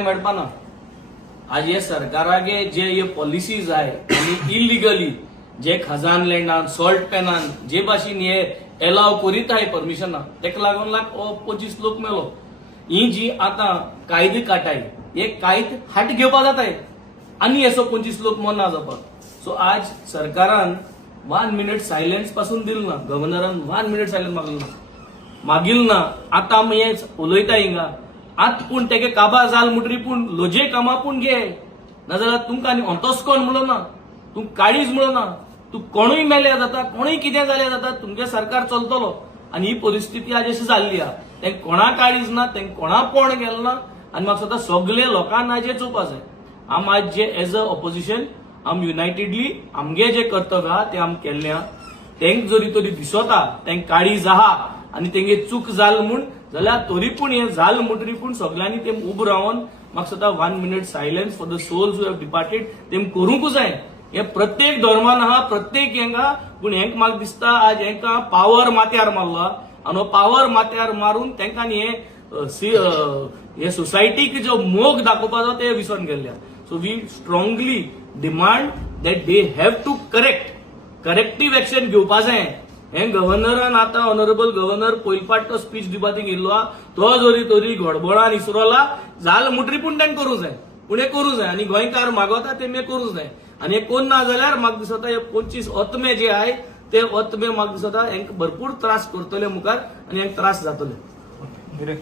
न्याय मेळपाना। आज हे सरकारागे जे हे पॉलिसीज आहे आणि इलिगली जे खजान लँडान सॉल्ट पॅनान जे भाशेन हे एलाव करीत आहे परमिशना तेका लागून 25 लोक मेलो। ही जी आता कायदे काटाय हे कायद हाट घेवपा जाताय आणि असो 25 लोक मरना जावपाक। सो आज सरकारान 1 मिनिट सायलेन्स पासून दिल ना, गव्हर्नरान 1 मिनिट सायलेन्स मागील ना। आता मी उलयता हिंगा आत पूण तेगे काबा जाल मुटरी पूण लोजे कामा पूण घे नाजाल्यार तुमकां आनी अंतोस कोण म्हणलो ना, तू काळीज म्हणलो ना, तू कोणूय मेल्या जाता कोणूय कितें जालें जाता तुमगे सरकार चलतलो। आणि ही परिस्थिती आज अशी जाल्ली आहा तें कोणा काळीज ना, तें कोणा कोण गेलो ना। आणि म्हाका सदां सगळे लोकांना आज चोवपा जाय आम आज जे एज अ ऑपोजिशन आम युनायटेडली आमगे जे कर्तव्य आहा तें आम केल्लें आहा। तेंक जरी तरी दिसता तेंक काळीज आहा आणि तेंगे चूक जाल म्हूण जाल्यार तरी पूण हे जाल म्हणटरी पूण सगळ्यांनी तें उबो रावन म्हाका सदां 1 minute silence for the souls who have departed तें करूंकूच जाय। हे प्रत्येक धर्मान आहा, प्रत्येक हेंका, पूण हेंक म्हाका दिसता आज हेंका पावर माथ्यार मारलो आनी हो पावर माथ्यार मारून तेंकांनी हे सोसायटीक जो मोग दाखोवपाचो ते विसरून गेल्ले। So we strongly demand that they have to corrective action घेवपा जाय। हे गव्हर्नरान आता ऑनरेबल गव्हर्नर पयलपाट तो स्पीच दिवपाक गेल्लो हा तो जरी तरी गडबडान इसरोला जाल मुटरी पूण तें करूं जाय, पूण हे करूं जाय आनी गोंयकार मागवता ते मे करूं जाय। आनी हे कोण ना जाल्यार म्हाका दिसता हे 25 ओतमे जे आहाय ते ओतमे म्हाका दिसता हेंका भरपूर त्रास करतले मुखार आनी हेंका त्रास जातले।